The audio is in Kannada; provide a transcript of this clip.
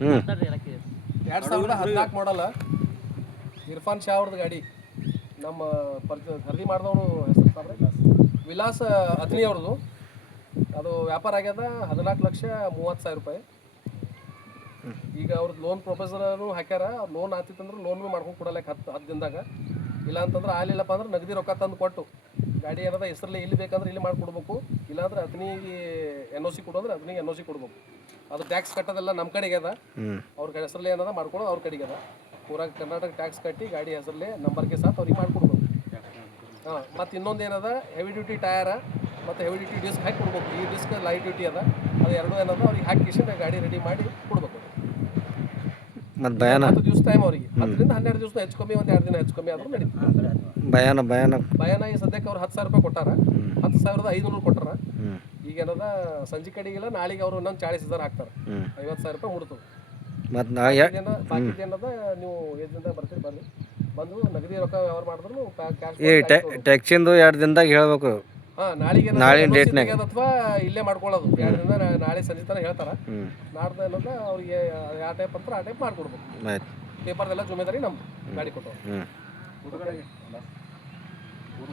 ಹ್ಞೂ 2014 ಮಾಡಲ್ಲ ಇರ್ಫಾನ್ ಶಾ ಅವ್ರದ್ದು ಗಾಡಿ ನಮ್ಮ ಖರೀದಿ ಮಾಡಿದವರು ಹೆಸರು ಸಾಬ್ರೆ ವಿಲಾಸ್ ಅದ್ನಿ ಅವ್ರದ್ದು ಅದು ವ್ಯಾಪಾರ ಆಗ್ಯದ 14,30,30,000 ರೂಪಾಯಿ. ಈಗ ಅವ್ರದ್ದು ಲೋನ್ ಪ್ರೊಪೋಸಲ್ನು ಹಾಕ್ಯಾರ. ಲೋನ್ ಆಗ್ತಿತ್ತಂದ್ರೆ ಲೋನು ಮಾಡ್ಕೊಂಡು ಕೊಡಲಿಕ್ಕೆ 10 ದಿನದಾಗ. ಇಲ್ಲ ಅಂತಂದ್ರೆ ಆಗಲಿಲ್ಲಪ್ಪ ಅಂದ್ರೆ ನಗದಿ ರೊಕ್ಕ ತಂದು ಕೊಟ್ಟು ಗಾಡಿ ಏನದ ಹೆಸರಲ್ಲಿ ಇಲ್ಲಿ ಬೇಕಂದ್ರೆ ಇಲ್ಲಿ ಮಾಡಿಕೊಡ್ಬೇಕು. ಇಲ್ಲಾಂದ್ರೆ ಅತನಿಗೆ NOC ಕೊಡೋದ್ರೆ ಅತನಿಗೆ NOC ಕೊಡ್ಬೇಕು. ಅದು ಟ್ಯಾಕ್ಸ್ ಕಟ್ಟೋದೆಲ್ಲ ನಮ್ಮ ಕಡೆಗೆ ಅದ. ಅವ್ರ ಹೆಸರಲ್ಲಿ ಏನದ ಮಾಡ್ಕೊಡೋದು ಅವ್ರ ಕಡೆಗೆ ಅದ. ಪೂರಾ ಕರ್ನಾಟಕ ಟ್ಯಾಕ್ಸ್ ಕಟ್ಟಿ ಗಾಡಿ ಹೆಸರಲ್ಲಿ ನಂಬರ್ಗೆ ಸಾತ್ ಅವ್ರಿಗೆ ಮಾಡಿಕೊಡ್ಬೇಕು. ಹಾಂ, ಮತ್ತು ಇನ್ನೊಂದು ಏನದ ಹೆವಿ ಡ್ಯೂಟಿ ಟಯರ ಮತ್ತು ಹೆವಿ ಡ್ಯೂಟಿ ಡಿಸ್ಕ್ ಹಾಕಿ ಕೊಡ್ಬೇಕು. ಈ ಡಿಸ್ಕ್ ಲೈಟ್ ಡ್ಯೂಟಿ ಅದ, ಅದು ಎರಡೂ ಏನದ ಅವ್ರಿಗೆ ಹಾಕಿ ಗಾಡಿ ರೆಡಿ ಮಾಡಿ ಕೊಡ್ಬೇಕು. ಮತ್ತು ಭಯಾನ 10 ದಿವಸ ಟೈಮ್ ಅವ್ರಿಗೆ. 10ರಿಂದ 12 ದಿವಸ ಹೆಚ್ಚು ಕಮ್ಮಿ, ಒಂದು 2 ದಿನ ಹೆಚ್ಚು ಕಮ್ಮಿ ಆದ್ರೂ ನಡೀತದೆ. ಭಯಾನ ಈ ಸದ್ಯಕ್ಕೆ ಅವ್ರು 10,000 ರೂಪಾಯಿ ಕೊಟ್ಟಾರ. 10,500 ಕೊಟ್ಟಾರ. ಈಗ ಏನದ ಸಂಜೆ ಕಡೆಗೆಲ್ಲ ನಾಳೆಗೆ ಅವರು ಇನ್ನೊಂದು 40,000 ಹಾಕ್ತಾರೆ. 50,000 ರೂಪಾಯಿ ಮುಡ್ತದೆ. ಮತ್ತು ಬಾಕಿದ ಏನದ ನೀವು ಏಜ್ದಿಂದ ಬರ್ತೀರಿ, ಬರ್ರಿ ಬಂದು ನಗದಿ ರೊಕ್ಕ ವ್ಯವಹಾರ ಮಾಡಿದ್ರು ಈ ಟ್ಯಾಕ್ಸಿಂದು 2 ದಿನದಾಗ ಹೇಳ್ಬೇಕು. ಹಾಂ, ನಾಳೆ ಡೇಟ್ನಾಗ ಅಥವಾ ಇಲ್ಲೇ ಮಾಡ್ಕೊಳ್ಳೋದು. 2 ದಿನ ನಾಳೆ ಸಂಜೆ ತನಕ ಹೇಳ್ತಾರೆ. ನಾಡ್ದು ಏನದ ಅವ್ರಿಗೆ ಯಾವ ಟೈಪ್ ಅಂತ ಆ ಟೈಪ್ ಮಾಡ್ಕೊಡ್ಬೇಕು. ಪೇಪರ್ದೆಲ್ಲ ಜುಮೆದಾರಿ ನಮ್ದು ಗಾಡಿ ಕೊಟ್ಟು.